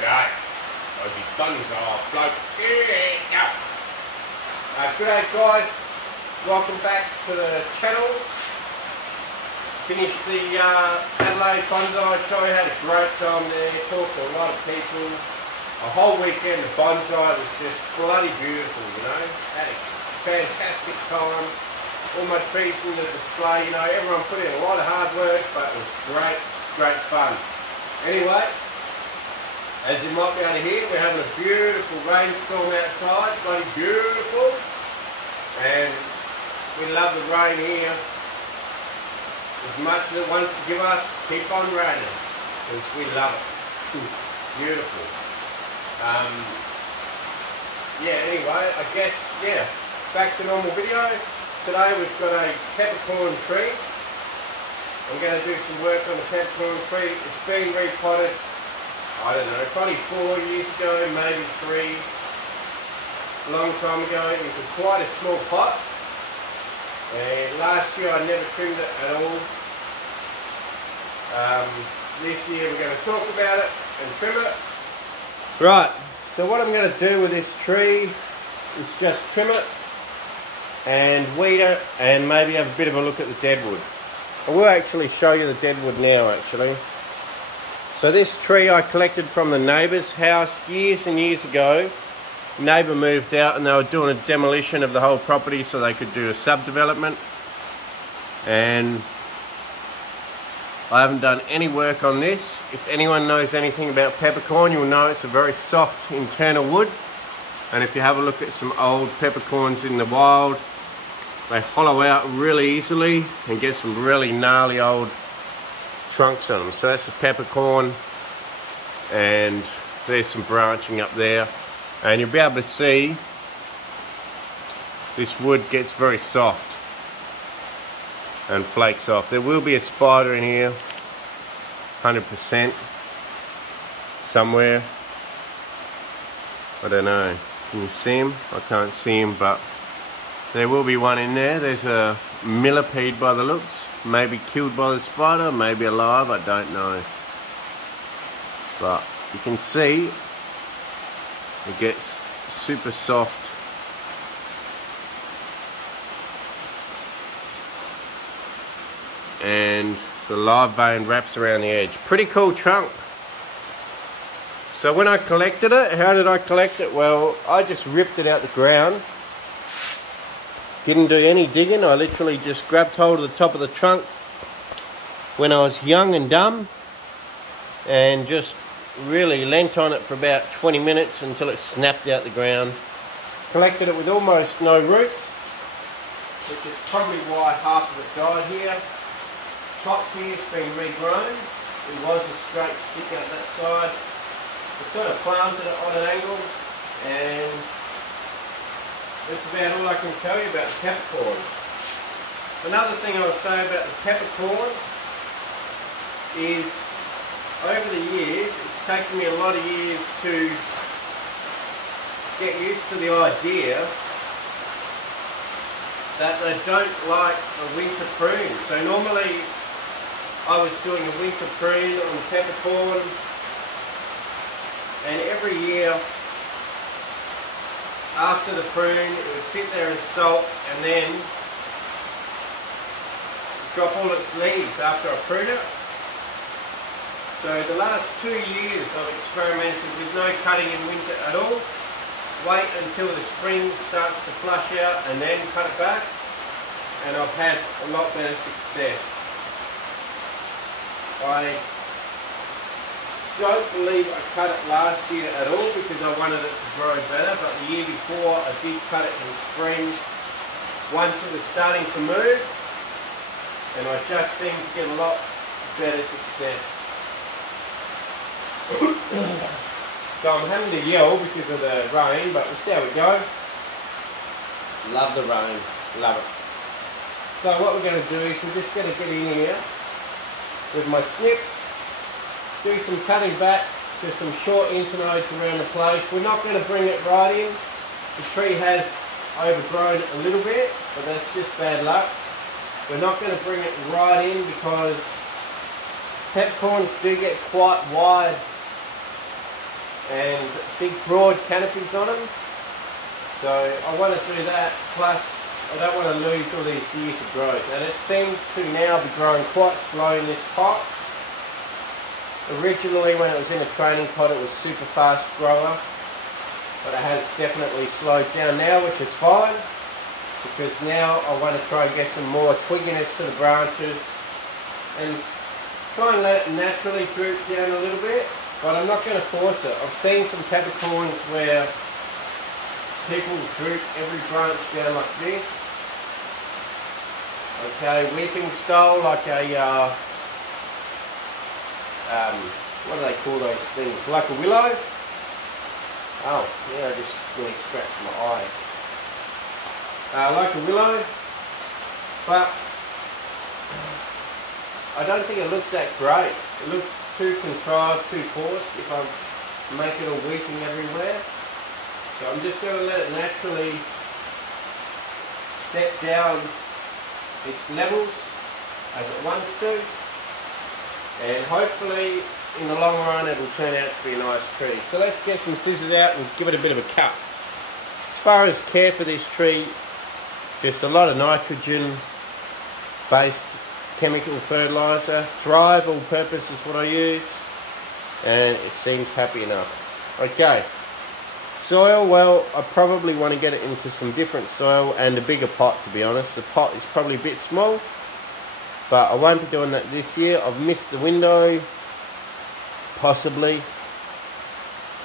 G'day, Aussie Bonsai bloke. Yeah. G'day guys, welcome back to the channel. Finished the Adelaide Bonsai show, had a great time there, talked to a lot of people. A whole weekend of bonsai was just bloody beautiful, you know. Had a fantastic time. All my trees in the display, you know, everyone put in a lot of hard work, but it was great fun. Anyway, as you might be able to hear, we're having a beautiful rainstorm outside, bloody beautiful. And we love the rain here. As much as it wants to give us, keep on raining, because we love it. Beautiful. Yeah, anyway, I guess, yeah, back to normal video. Today we've got a peppercorn tree. I'm going to do some work on the peppercorn tree. It's been repotted, I don't know, probably 4 years ago, maybe 3. A long time ago. It was quite a small pot. And last year I never trimmed it at all. This year we're going to talk about it and trim it. Right, so what I'm going to do with this tree is just trim it and weed it and maybe have a bit of a look at the deadwood. I will actually show you the deadwood now actually. So this tree I collected from the neighbour's house years and years ago. Neighbour moved out and they were doing a demolition of the whole property so they could do a subdevelopment, and I haven't done any work on this. If anyone knows anything about peppercorn, you'll know it's a very soft internal wood, and if you have a look at some old peppercorns in the wild, they hollow out really easily and get some really gnarly old trunks on them. So that's the peppercorn, and there's some branching up there, and you'll be able to see this wood gets very soft and flakes off. There will be a spider in here, 100% somewhere. I don't know, can you see him? I can't see him, but there will be one in there. There's a millipede by the looks, maybe killed by the spider, maybe alive, I don't know. But you can see it gets super soft. And the live vein wraps around the edge. Pretty cool trunk. So when I collected it, how did I collect it? Well, I just ripped it out the ground. Didn't do any digging. I literally just grabbed hold of the top of the trunk when I was young and dumb, and just really leant on it for about 20 minutes until it snapped out the ground. Collected it with almost no roots, which is probably why half of it died here. Top here's been regrown. It was a straight stick out that side. I sort of planted it on an angle, and that's about all I can tell you about the peppercorn. Another thing I'll say about the peppercorn is, over the years, it's taken me a lot of years to get used to the idea that they don't like a winter prune. So normally I was doing a winter prune on the peppercorn, and every year after the prune it would sit there and salt and then drop all its leaves after I prune it. So the last 2 years I've experimented with no cutting in winter at all. Wait until the spring starts to flush out and then cut it back, and I've had a lot better success. I don't believe I cut it last year at all because I wanted it to grow better, but the year before I did cut it in spring once it was starting to move, and I just seemed to get a lot better success. So I'm having to yell because of the rain, but we'll see how we go. Love the rain, love it. So what we're going to do is we're just going to get in here with my snips, do some cutting back to some short internodes around the place. We're not going to bring it right in. The tree has overgrown a little bit, but that's just bad luck. We're not going to bring it right in because peppercorns do get quite wide and big broad canopies on them. So I want to do that, plus I don't want to lose all these years of growth. And it seems to now be growing quite slow in this pot. Originally when it was in a training pot it was super fast grower, but it has definitely slowed down now, which is fine, because now I want to try and get some more twigginess to the branches and try and let it naturally droop down a little bit, but I'm not going to force it. I've seen some peppercorns where people droop every branch down like this. Okay, weeping skull, like a, what do they call those things? Like a willow? Oh, yeah, I just really scratched my eye. Like a willow, but I don't think it looks that great. It looks too contrived, too forced if I make it all weeping everywhere. So I'm just going to let it naturally step down its levels as it wants to, and hopefully in the long run it will turn out to be a nice tree. So let's get some scissors out and give it a bit of a cut. As far as care for this tree, just a lot of nitrogen based chemical fertiliser. Thrive All Purpose is what I use, and it seems happy enough. Okay. Soil, well, I probably want to get it into some different soil and a bigger pot, to be honest. The pot is probably a bit small, but I won't be doing that this year. I've missed the window, possibly,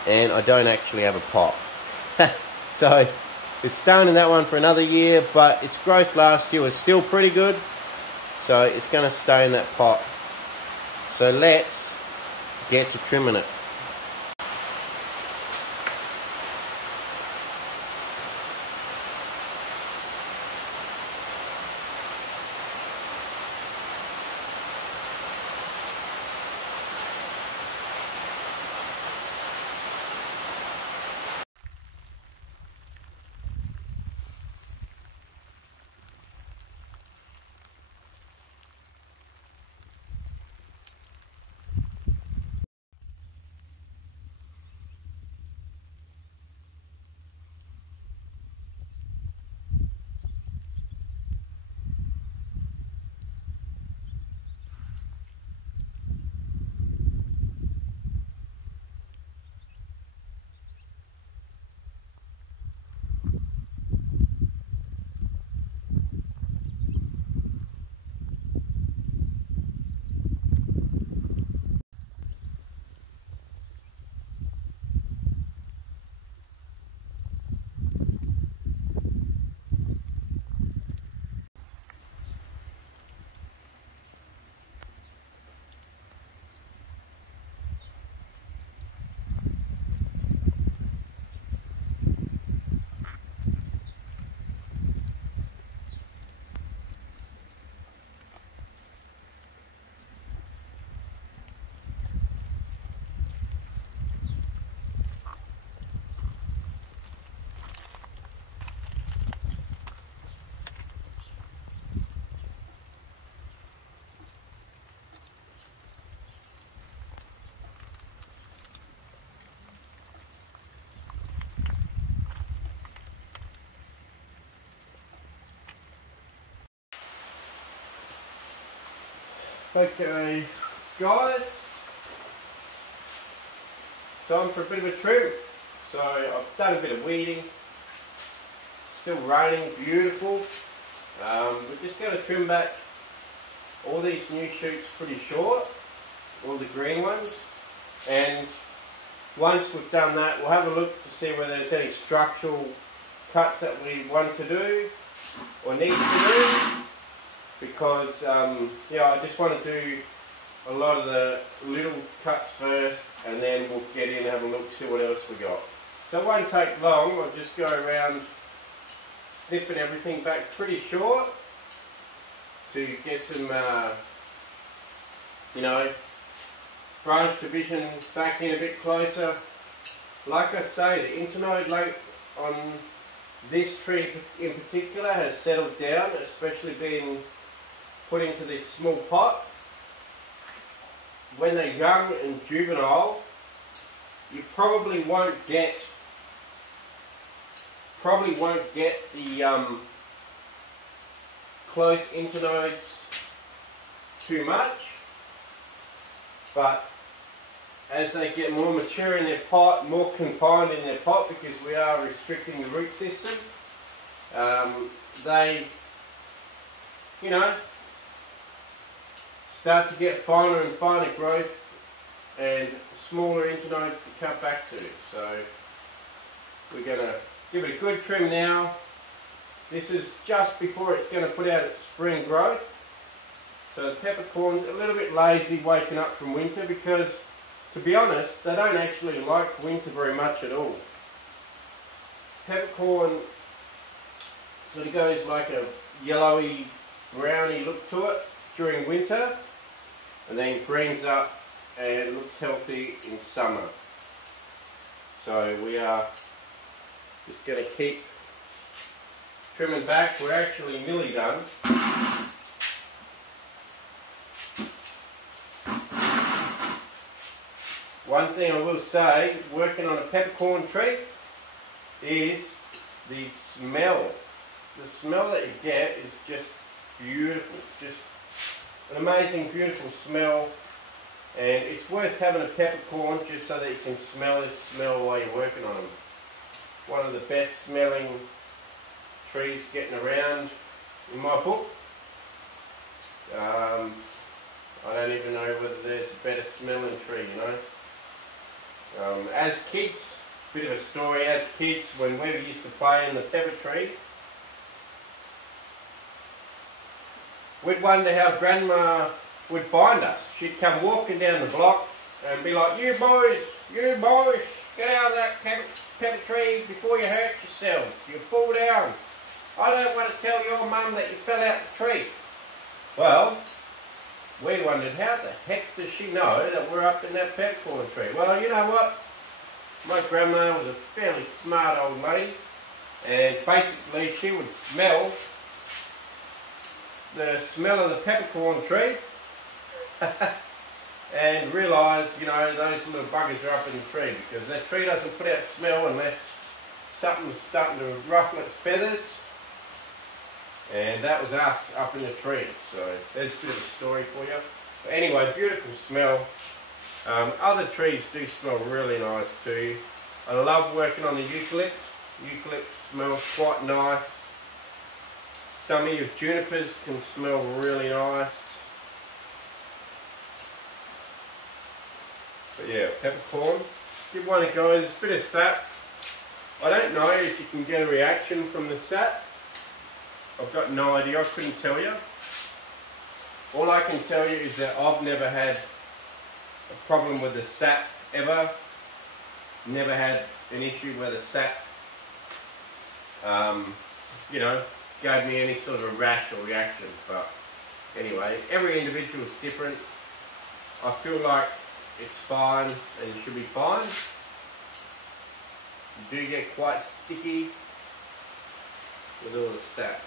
and I don't actually have a pot. So, it's staying in that one for another year, but its growth last year was still pretty good, so it's going to stay in that pot. So let's get to trimming it. Okay, guys, time for a bit of a trim. So I've done a bit of weeding. It's still raining, beautiful. We're just going to trim back all these new shoots pretty short, all the green ones, and once we've done that we'll have a look to see whether there's any structural cuts that we want to do or need to do, because yeah, I just want to do a lot of the little cuts first, and then we'll get in and have a look, see what else we got. So it won't take long. I'll just go around snipping everything back pretty short to get some you know, branch division back in a bit closer. Like I say, the internode length on this tree in particular has settled down, especially being put into this small pot. When they're young and juvenile, you probably won't get the close internodes too much, but as they get more mature in their pot, more confined in their pot, because we are restricting the root system, they, you know, start to get finer and finer growth and smaller internodes to cut back to. So we're going to give it a good trim now. This is just before it's going to put out its spring growth. So the peppercorn's a little bit lazy waking up from winter, because to be honest, they don't actually like winter very much at all. Peppercorn sort of goes like a yellowy, browny look to it during winter, and then greens up and looks healthy in summer. So we are just going to keep trimming back. We're actually nearly done. One thing I will say, working on a peppercorn tree, is the smell. The smell that you get is just beautiful. Just an amazing, beautiful smell. And it's worth having a peppercorn just so that you can smell this smell while you're working on them. One of the best smelling trees getting around in my book. I don't even know whether there's a better smelling tree, you know. As kids, bit of a story, as kids, when we used to play in the pepper tree, we'd wonder how Grandma would find us. She'd come walking down the block and be like, you boys, get out of that pepper tree before you hurt yourselves. You fall down. I don't want to tell your mum that you fell out the tree. Well, we wondered, how the heck does she know that we're up in that peppercorn tree? Well, you know what? My grandma was a fairly smart old lady, and basically she would smell the smell of the peppercorn tree and realise, you know, those little buggers are up in the tree, because that tree doesn't put out smell unless something's starting to ruffle its feathers. And that was us up in the tree. So there's a bit of a story for you. But anyway, beautiful smell. Other trees do smell really nice too. I love working on the eucalypt. Eucalypt smells quite nice. Some of your junipers can smell really nice. But yeah, peppercorn, give one a go. There's a bit of sap. I don't know if you can get a reaction from the sap. I've got no idea, I couldn't tell you. All I can tell you is that I've never had a problem with the sap ever. Never had an issue where the sap, you know, gave me any sort of a rash or reaction. But anyway, every individual is different. I feel like it's fine and it should be fine. You do get quite sticky with all the sap.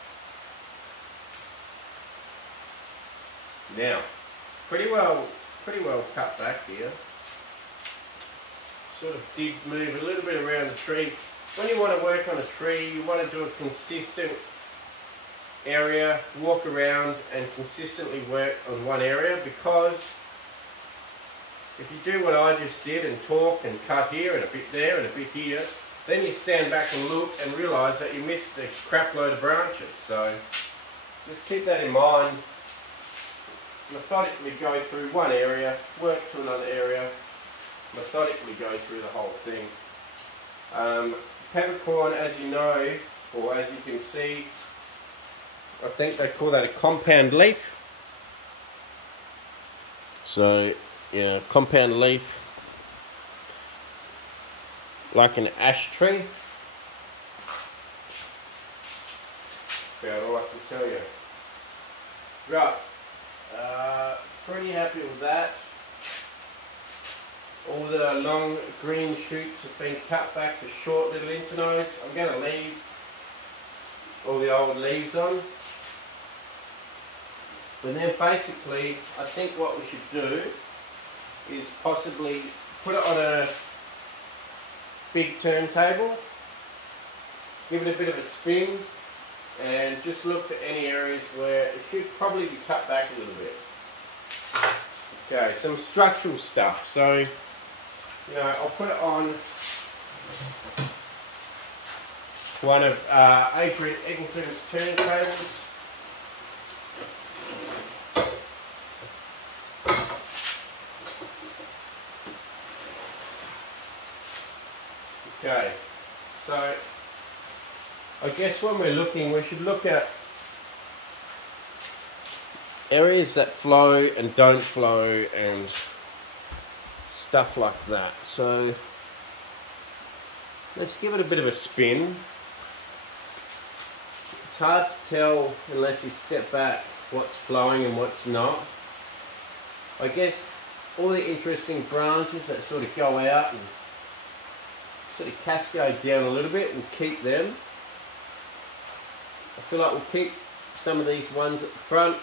Now, pretty well cut back here. Sort of did move a little bit around the tree. When you want to work on a tree, you want to do a consistent area, walk around and consistently work on one area, because if you do what I just did and talk and cut here and a bit there and a bit here, then you stand back and look and realise that you missed a crap load of branches. So just keep that in mind. Methodically go through one area, work to another area, methodically go through the whole thing. Peppercorn, as you know, or as you can see, I think they call that a compound leaf. So, yeah, compound leaf, like an ash tree. About all I can tell you. Right. Pretty happy with that. All the long green shoots have been cut back to short little internodes. I'm going to leave all the old leaves on. But then basically, I think what we should do is possibly put it on big turntable, give it a bit of a spin, and just look for any areas where it should probably be cut back a little bit. Okay, some structural stuff. So, you know, I'll put it on one of Adrian Eggleston's turntables. Okay, so I guess when we're looking, we should look at areas that flow and don't flow and stuff like that. So let's give it a bit of a spin. It's hard to tell unless you step back what's flowing and what's not. I guess all the interesting branches that sort of go out and sort of cascade down a little bit, we'll keep them. I feel like we'll keep some of these ones at the front.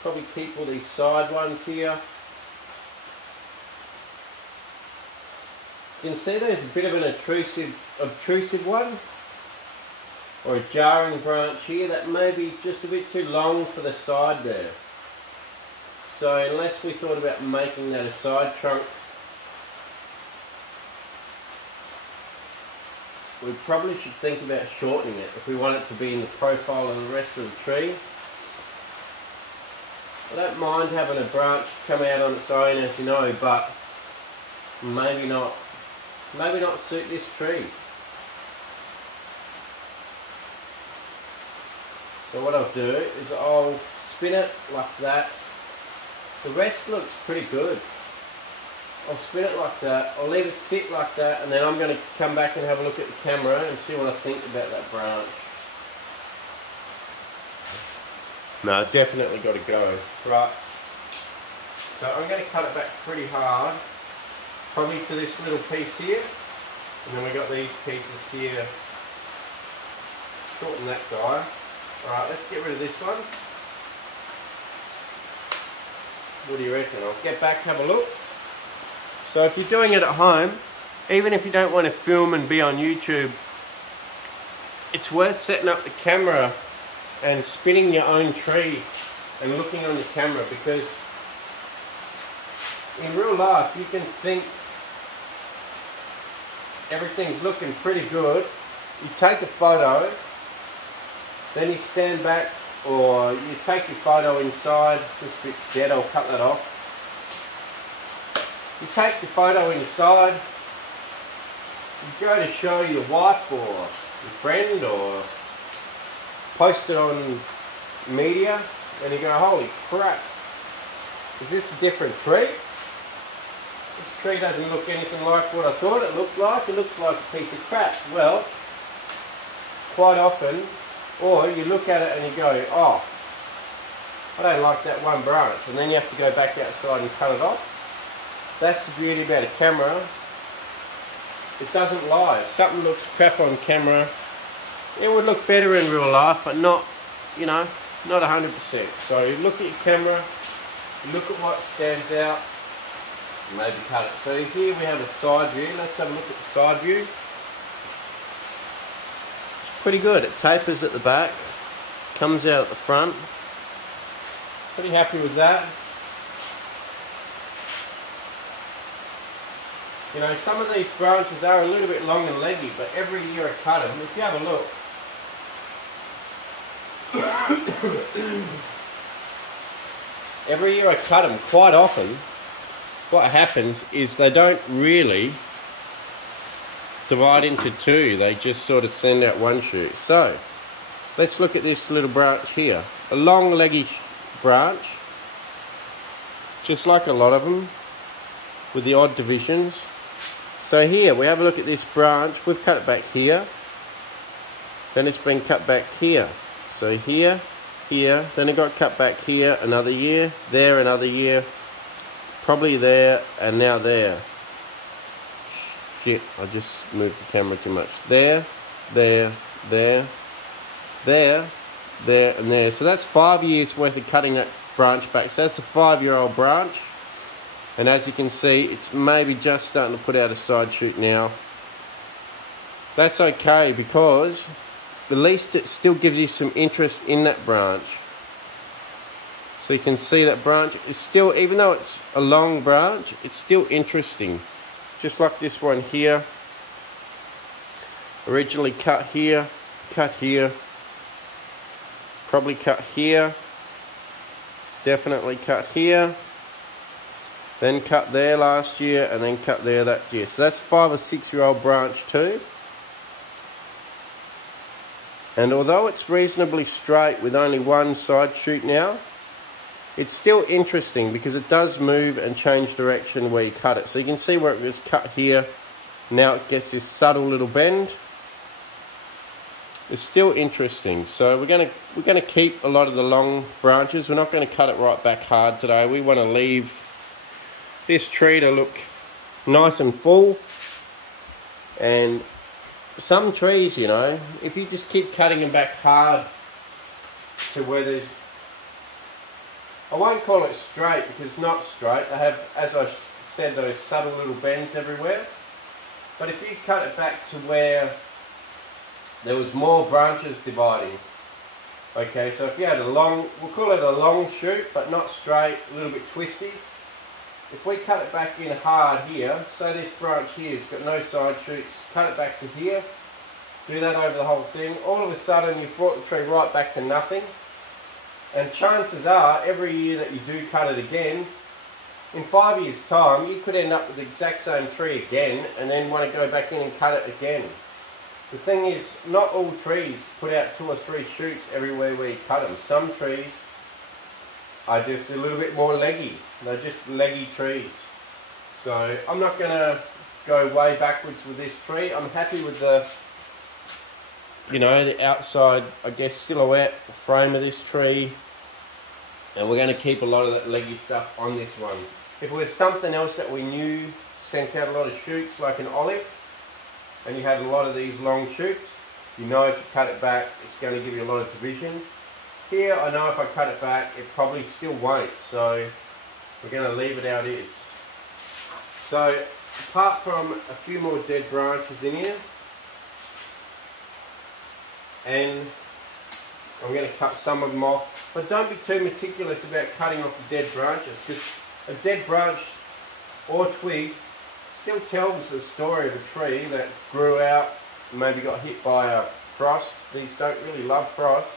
Probably keep all these side ones here. You can see there's a bit of an obtrusive one, or a jarring branch here that may be just a bit too long for the side there. So unless we thought about making that a side trunk, we probably should think about shortening it if we want it to be in the profile of the rest of the tree. I don't mind having a branch come out on its own, as you know, but maybe not suit this tree. So what I'll do is I'll spin it like that. The rest looks pretty good. I'll spin it like that, I'll leave it sit like that, and then I'm going to come back and have a look at the camera and see what I think about that branch. No, definitely got to go. Right, so I'm going to cut it back pretty hard, probably to this little piece here, and then we've got these pieces here. Shorten that guy. Alright, let's get rid of this one. What do you reckon? I'll get back, have a look. So if you're doing it at home, even if you don't want to film and be on YouTube, it's worth setting up the camera and spinning your own tree and looking on the camera, because in real life you can think everything's looking pretty good. You take a photo, then you stand back, or you take your photo inside. This bit's dead, I'll cut that off. You take the photo inside, you go to show your wife or your friend or post it on media, and you go, holy crap, is this a different tree? This tree doesn't look anything like what I thought it looked like. It looks like a piece of crap. Well, quite often, or you look at it and you go, oh, I don't like that one branch, and then you have to go back outside and cut it off. That's the beauty about a camera. It doesn't lie. If something looks crap on camera, it would look better in real life, but not, you know, not 100%. So you look at your camera, look at what stands out, and maybe cut it. So here we have a side view. Let's have a look at the side view. It's pretty good. It tapers at the back, comes out at the front. Pretty happy with that. You know, some of these branches are a little bit long and leggy, but every year I cut them. If you have a look, every year I cut them, quite often what happens is they don't really divide into two. They just sort of send out one shoot. So let's look at this little branch here. A long leggy branch, just like a lot of them, with the odd divisions. So here we have a look at this branch. We've cut it back here, then it's been cut back here. So here, here, then it got cut back here another year, there another year, probably there, and now there. Shit, I just moved the camera too much. There, there, there, there, there, and there. So that's 5 years worth of cutting that branch back. So that's a 5-year-old branch. And as you can see, it's maybe just starting to put out a side shoot now. That's okay, because at least it still gives you some interest in that branch. So you can see that branch is still, even though it's a long branch, it's still interesting. Just like this one here. Originally cut here, probably cut here, definitely cut here, then cut there last year, and then cut there that year. So that's 5 or 6 year old branch too. And although it's reasonably straight with only one side shoot now, it's still interesting because it does move and change direction where you cut it. So you can see where it was cut here, now it gets this subtle little bend. It's still interesting. So we're gonna keep a lot of the long branches. We're not going to cut it right back hard today. We want to leave this tree to look nice and full. And some trees, you know, if you just keep cutting them back hard to where there's, I won't call it straight because it's not straight. I have, as I said, those subtle little bends everywhere. But if you cut it back to where there was more branches dividing, okay, so if you had a long, we'll call it a long shoot, but not straight, a little bit twisty. If we cut it back in hard here, so this branch here has got no side shoots, cut it back to here, do that over the whole thing, all of a sudden you've brought the tree right back to nothing. And chances are, every year that you do cut it again, in 5 years' time, you could end up with the exact same tree again, and then want to go back in and cut it again. The thing is, not all trees put out 2 or 3 shoots everywhere where you cut them. Some trees are just a little bit more leggy. They're just leggy trees. So I'm not going to go way backwards with this tree. I'm happy with the, you know, the outside, I guess, silhouette frame of this tree. And we're going to keep a lot of that leggy stuff on this one. If it was something else that we knew sent out a lot of shoots, like an olive, and you had a lot of these long shoots, you know if you cut it back, it's going to give you a lot of division. Here, I know if I cut it back, it probably still won't, so we're going to leave it how it is. So, apart from a few more dead branches in here, and I'm going to cut some of them off, but don't be too meticulous about cutting off the dead branches, because a dead branch or twig still tells the story of a tree that grew out, maybe got hit by a frost. These don't really love frost.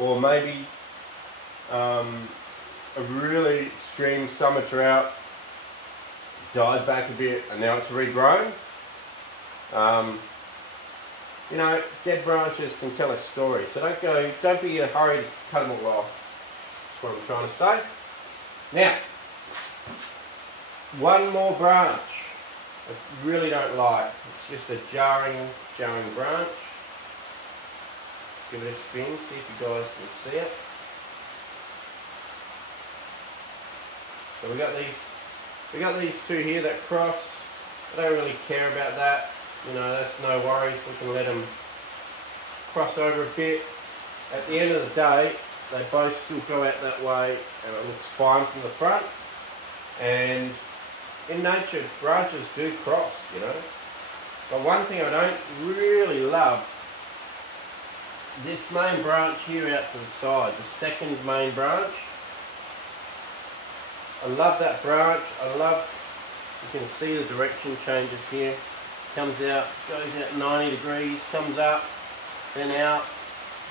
Or maybe a really extreme summer drought, died back a bit and now it's regrown. You know, dead branches can tell a story, so don't be in a hurry to cut them all off. That's what I'm trying to say. Now, one more branch I really don't like. It's just a jarring branch. Give it a spin, see if you guys can see it. So we got these two here that cross. I don't really care about that. You know, that's no worries. We can let them cross over a bit. At the end of the day, they both still go out that way and it looks fine from the front. And in nature, branches do cross, you know. But one thing I don't really love, this main branch here out to the side, the second main branch. I love that branch. I love, you can see the direction changes here. Comes out, goes out 90 degrees, comes up, then out.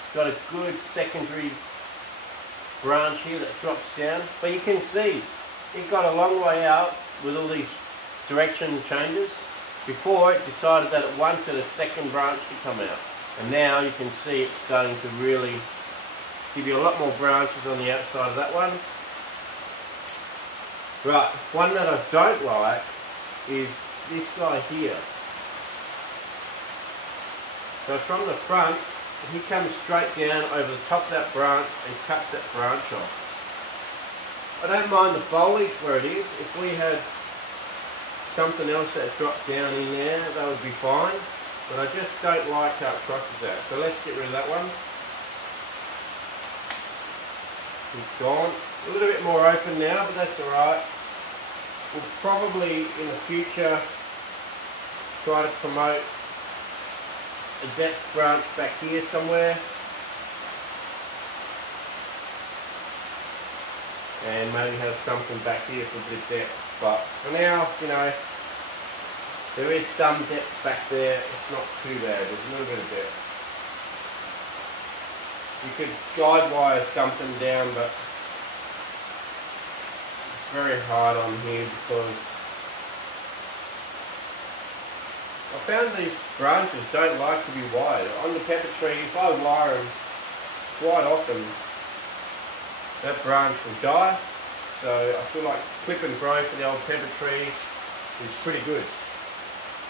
It's got a good secondary branch here that drops down. But you can see, it got a long way out with all these direction changes before it decided that it wanted a second branch to come out. And now you can see it's starting to really give you a lot more branches on the outside of that one. Right, one that I don't like is this guy here. So from the front, he comes straight down over the top of that branch and cuts that branch off. I don't mind the foliage where it is. If we had something else that dropped down in there, that would be fine. But I just don't like how it crosses out. So let's get rid of that one. It's gone. A little bit more open now, but that's alright. we'll probably in the future try to promote a depth branch back here somewhere, and maybe have something back here for a bit of depth. But for now, you know, there is some depth back there. It's not too bad. There's a little bit of depth. You could guide wire something down, but it's very hard on here because I found these branches don't like to be wired. On the pepper tree, if I wire them quite often, that branch will die. So I feel like clip and grow for the old pepper tree is pretty good.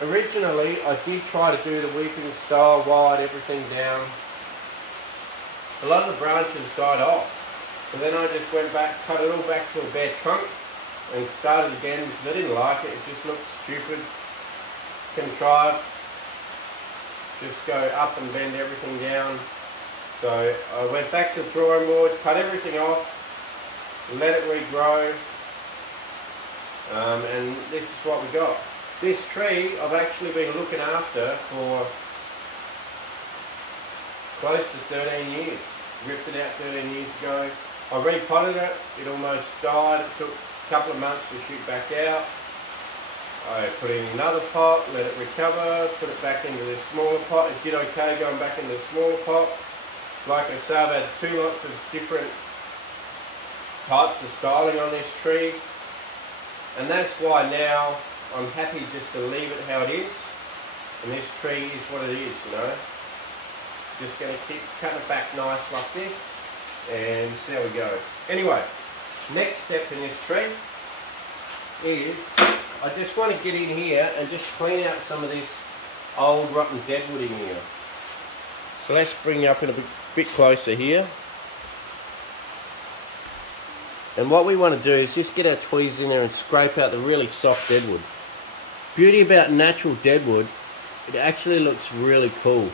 Originally, I did try to do the weeping style, wired everything down. A lot of the branches died off. So then I just went back, cut it all back to a bare trunk and started again because I didn't like it. It just looked stupid, contrived. Just go up and bend everything down. So I went back to the drawing board, cut everything off, let it regrow, and this is what we got. This tree I've actually been looking after for close to 13 years. Ripped it out 13 years ago. I repotted it, it almost died. It took a couple of months to shoot back out. I put it in another pot, let it recover, put it back into this smaller pot. It did okay going back into the smaller pot. Like I say, I've had 2 lots of different types of styling on this tree. And that's why now I'm happy just to leave it how it is. And this tree is what it is, you know. Just going to keep cutting it back nice like this and see how we go. Anyway, next step in this tree is I just want to get in here and just clean out some of this old rotten deadwood in here. So let's bring you up in a bit closer here. And what we want to do is just get our tweezers in there and scrape out the really soft deadwood. Beauty about natural deadwood, it actually looks really cool.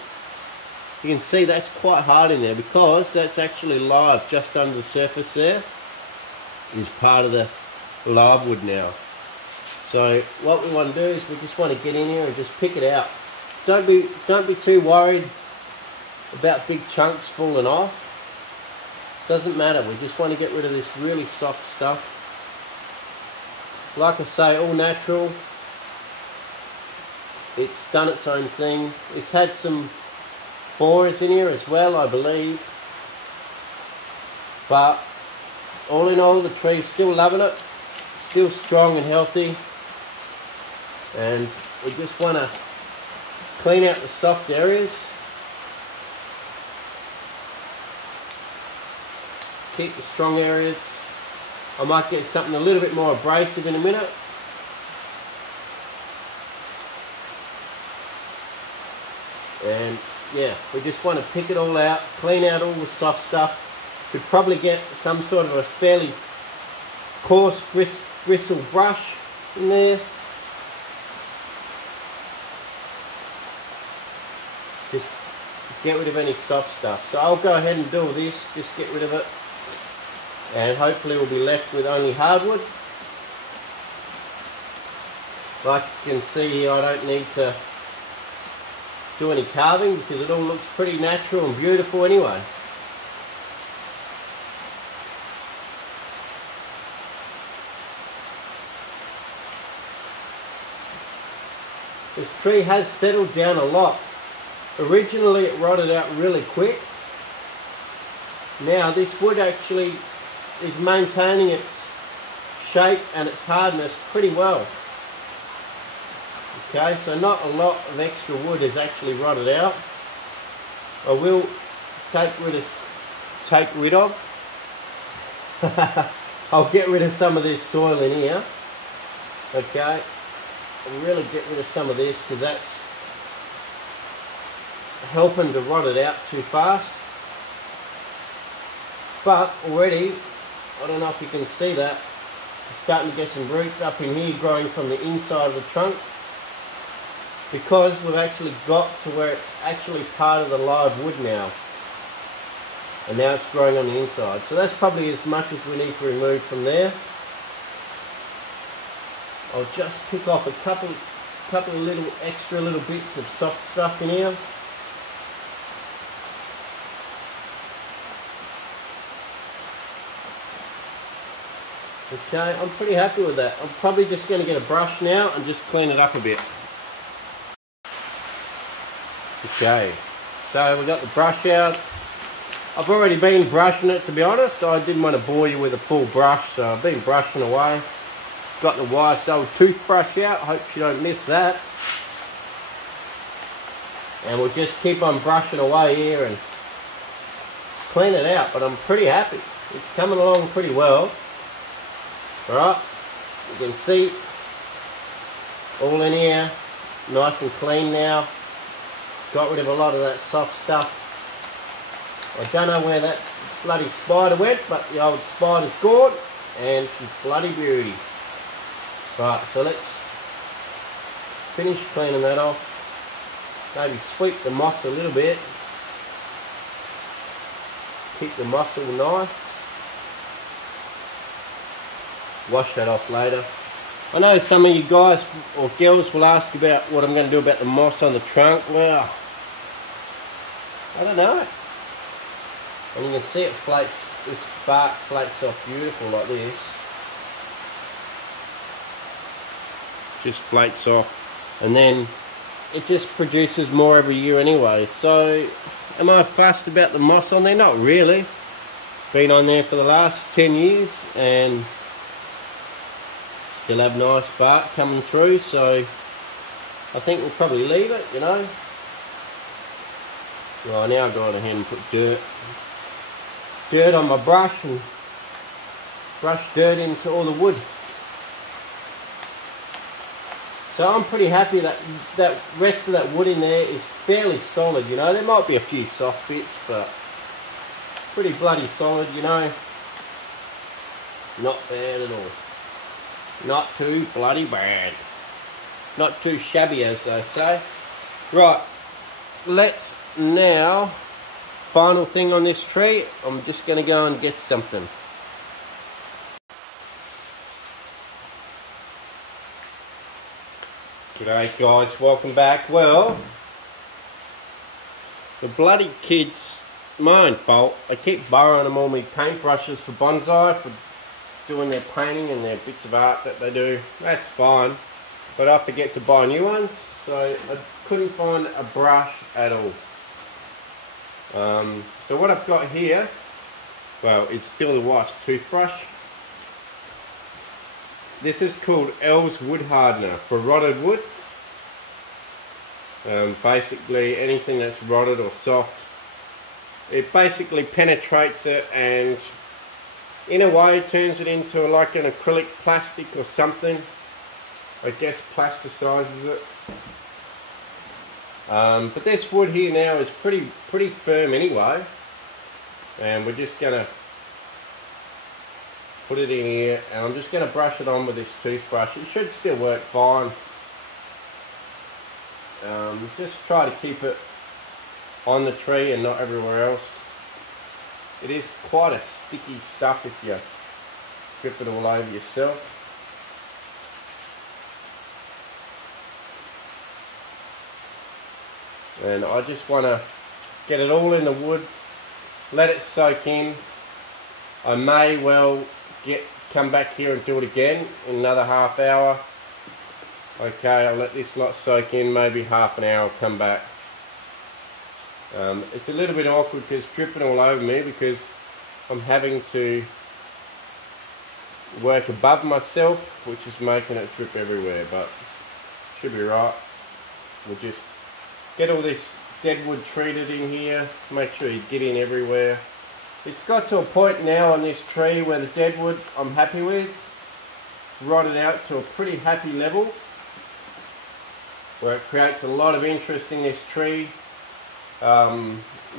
You can see that's quite hard in there because that's actually live just under the surface there is part of the live wood now. So what we want to do is we just want to get in here and just pick it out. Don't be too worried about big chunks falling off. Doesn't matter, we just want to get rid of this really soft stuff. Like I say, all natural. It's done its own thing. It's had some borers in here as well, I believe. But all in all, the tree's still loving it. Still strong and healthy. And we just want to clean out the soft areas. Keep the strong areas. I might get something a little bit more abrasive in a minute. And yeah, we just want to pick it all out, clean out all the soft stuff. Could probably get some sort of a fairly coarse bristle brush in there. Just get rid of any soft stuff. So I'll go ahead and do all this, just get rid of it. And hopefully we'll be left with only hardwood. Like you can see here, I don't need to do any carving because it all looks pretty natural and beautiful anyway. This tree has settled down a lot. Originally it rotted out really quick. Now this wood actually is maintaining its shape and its hardness pretty well. Okay, so not a lot of extra wood is actually rotted out. I will take rid of. I'll get rid of some of this soil in here. Okay, I'll really get rid of some of this because that's helping to rot it out too fast. But already, I don't know if you can see that, I'm starting to get some roots up in here growing from the inside of the trunk. Because we've actually got to where it's actually part of the live wood now. And now it's growing on the inside. So that's probably as much as we need to remove from there. I'll just pick off a couple of little extra little bits of soft stuff in here. Okay, I'm pretty happy with that. I'm probably just going to get a brush now and just clean it up a bit. Okay, so we got the brush out. I've already been brushing it, to be honest. I didn't want to bore you with a full brush, so I've been brushing away. Got the YSL toothbrush out. Hope you don't miss that. And we'll just keep on brushing away here and just clean it out. But I'm pretty happy. It's coming along pretty well. Alright, you can see all in here, nice and clean now. Got rid of a lot of that soft stuff. I don't know where that bloody spider went, but the old spider's gone and she's bloody beauty. Right, so let's finish cleaning that off. Maybe sweep the moss a little bit. Keep the moss all nice. Wash that off later. I know some of you guys or girls will ask about what I'm going to do about the moss on the trunk. Well, I don't know. And you can see it flakes, this bark flakes off beautiful like this. Just flakes off. And then it just produces more every year anyway. So, am I fussed about the moss on there? Not really. Been on there for the last 10 years and still have nice bark coming through, so I think we'll probably leave it, you know. Well, now I've gone ahead and put dirt on my brush and brush dirt into all the wood. So I'm pretty happy that that rest of that wood in there is fairly solid, you know. There might be a few soft bits, but pretty bloody solid, you know. Not bad at all. Not too bloody bad. Not too shabby, as they say. Right, let's now, final thing on this tree, I'm just going to go and get something. G'day guys, welcome back. Well, the bloody kids, my own fault, I keep borrowing them all my paintbrushes for bonsai, for doing their painting and their bits of art that they do. That's fine, but I forget to buy new ones, so I couldn't find a brush at all. So what I've got here, well, it's still the wife's toothbrush. This is called L's Wood Hardener for rotted wood. Basically anything that's rotted or soft, it basically penetrates it and in a way turns it into like an acrylic plastic or something. I guess plasticizes it. But this wood here now is pretty firm anyway, and we're just gonna put it in here and I'm just gonna brush it on with this toothbrush. It should still work fine. Just try to keep it on the tree and not everywhere else. It is quite a sticky stuff if you drip it all over yourself. And I just want to get it all in the wood, let it soak in. I may well come back here and do it again in another half hour. Okay, I'll let this lot soak in, maybe half an hour, I'll come back. It's a little bit awkward because it's dripping all over me because I'm having to work above myself, which is making it drip everywhere, but should be right. We'll just get all this deadwood treated in here, make sure you get in everywhere. It's got to a point now on this tree where the deadwood I'm happy with, rotted out to a pretty happy level, where it creates a lot of interest in this tree.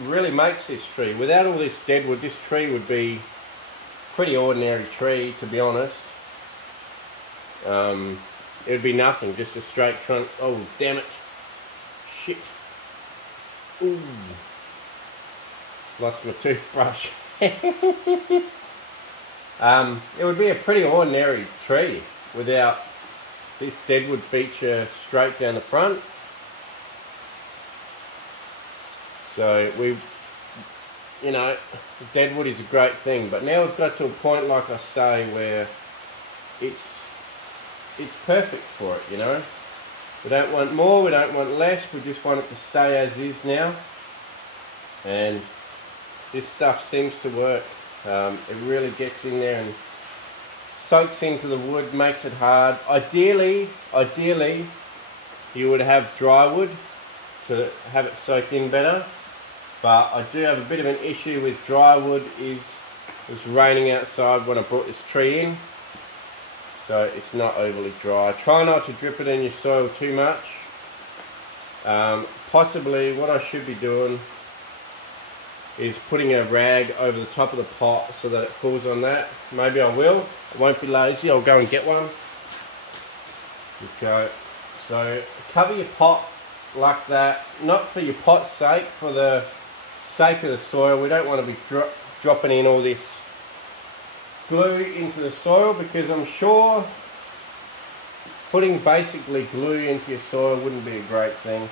Really makes this tree. Without all this deadwood, this tree would be a pretty ordinary tree, to be honest. It would be nothing, just a straight trunk. Oh, damn it. Shit. Ooh. Lost my toothbrush. It would be a pretty ordinary tree without this deadwood feature straight down the front. So you know, deadwood is a great thing, but now we've got to a point, like I say, where it's perfect for it, you know. We don't want more, we don't want less, we just want it to stay as is now. And this stuff seems to work. It really gets in there and soaks into the wood, makes it hard. Ideally, you would have dry wood to have it soak in better. But I do have a bit of an issue with dry wood. It was raining outside when I brought this tree in, so it's not overly dry. Try not to drip it in your soil too much. Possibly what I should be doing is putting a rag over the top of the pot so that it falls on that. Maybe I will. I won't be lazy, I'll go and get one. Okay, so cover your pot like that, not for your pot's sake, for the sake of the soil. We don't want to be dropping in all this glue into the soil, because I'm sure putting basically glue into your soil wouldn't be a great thing.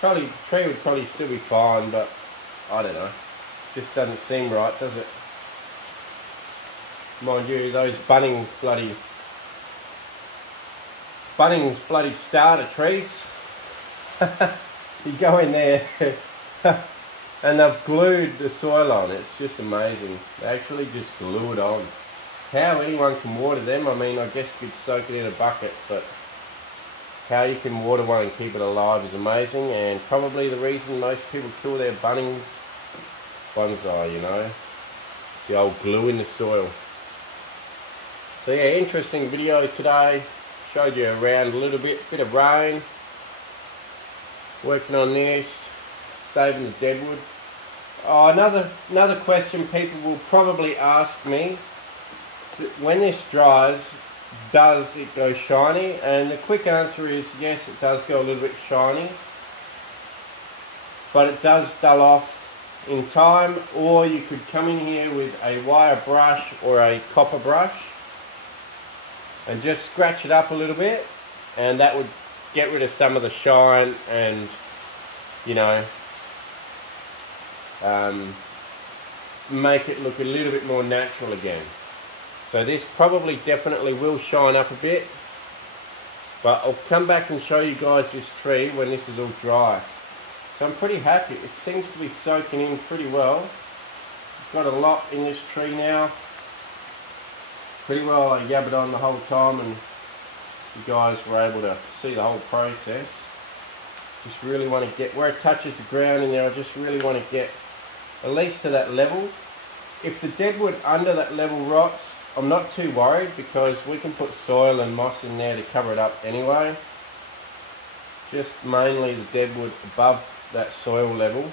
Probably, the tree would probably still be fine, but I don't know. Just doesn't seem right, does it? Mind you, those Bunnings bloody starter trees. You go in there and they've glued the soil on. It's just amazing. They actually just glue it on. How anyone can water them, I mean, I guess you could soak it in a bucket, but how you can water one and keep it alive is amazing, and probably the reason most people kill their Bunnings bonsai, you know. It's the old glue in the soil. So yeah, interesting video today. Showed you around a little bit of rain. Working on this, saving the deadwood. Oh, another question people will probably ask me: when this dries, does it go shiny? And the quick answer is yes, it does go a little bit shiny, but it does dull off in time. Or you could come in here with a wire brush or a copper brush and just scratch it up a little bit, and that would get rid of some of the shine and, you know, make it look a little bit more natural again. So this probably definitely will shine up a bit, but I'll come back and show you guys this tree when this is all dry. So I'm pretty happy. It seems to be soaking in pretty well. I've got a lot in this tree now. Pretty well I yabbered on the whole time, and you guys were able to see the whole process. Just really want to get where it touches the ground in there. I just really want to get at least to that level. If the deadwood under that level rots, I'm not too worried, because we can put soil and moss in there to cover it up anyway. Just mainly the deadwood above that soil level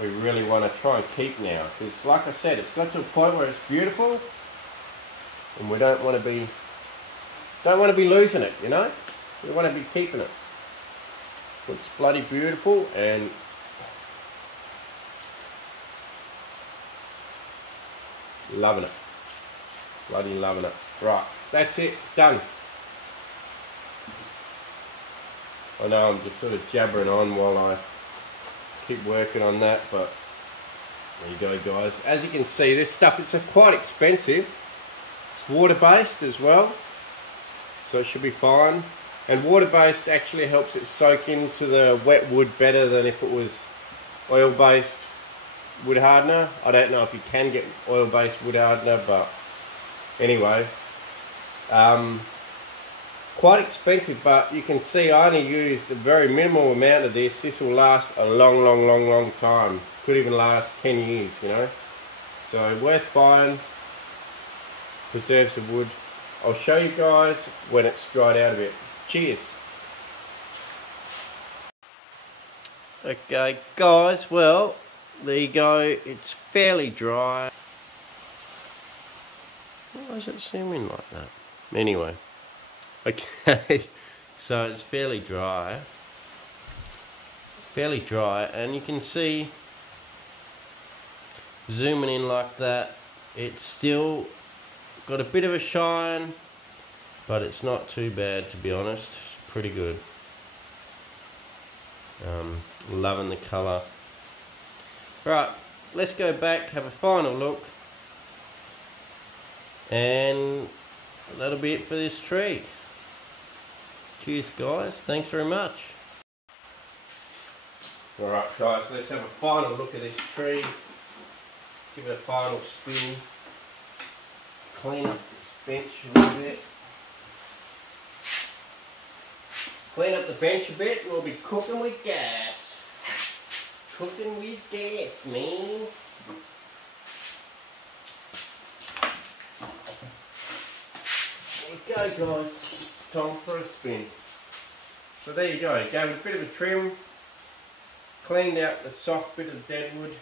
we really want to try and keep now, because like I said, it's got to a point where it's beautiful and we don't want to be losing it, you know. We want to be keeping it. It's bloody beautiful and loving it. Bloody loving it. Right, that's it, done. I know I'm just sort of jabbering on while I keep working on that, but there you go, guys. As you can see, this stuff, it's quite expensive. It's water-based as well, so it should be fine. And water-based actually helps it soak into the wet wood better than if it was oil-based wood hardener. I don't know if you can get oil-based wood hardener, but anyway, quite expensive, but you can see I only used a very minimal amount of this. This will last a long time. Could even last 10 years, you know. So worth buying. Preserves the wood. I'll show you guys when it's dried out a bit. Cheers. Okay guys, well, there you go. It's fairly dry. Why is it seeming like that? Anyway. Okay, so it's fairly dry, and you can see, zooming in like that, it's still got a bit of a shine, but it's not too bad, to be honest. It's pretty good. Loving the colour. Right, let's go back, have a final look, and that'll be it for this tree. Cheers guys, thanks very much. Alright guys, let's have a final look at this tree. Give it a final spin. Clean up this bench a little bit. Clean up the bench a bit and we'll be cooking with gas. Cooking with gas, man. There we go guys, time for a spin. So there you go, gave it a bit of a trim, cleaned out the soft bit of deadwood,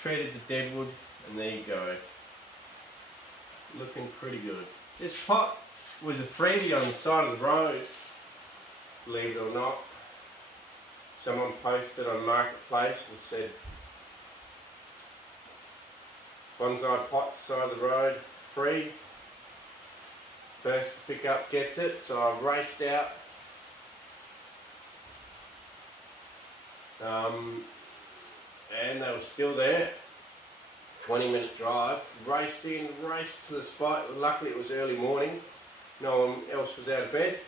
treated the deadwood, and there you go. Looking pretty good. This pot was a freebie on the side of the road, believe it or not. Someone posted on Marketplace and said, bonsai pots side of the road, free. First to pick up gets it, so I raced out. And they were still there. 20-minute drive. Raced in, raced to the spot. Luckily it was early morning. No one else was out of bed.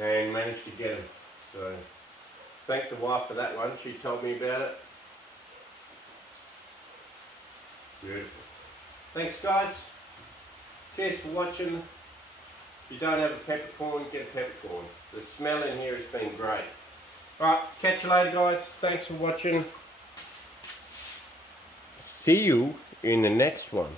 And managed to get them. So, thank the wife for that one. She told me about it. Beautiful. Thanks guys. Cheers for watching. If you don't have a peppercorn, get a peppercorn. The smell in here has been great. Alright, catch you later guys. Thanks for watching. See you in the next one.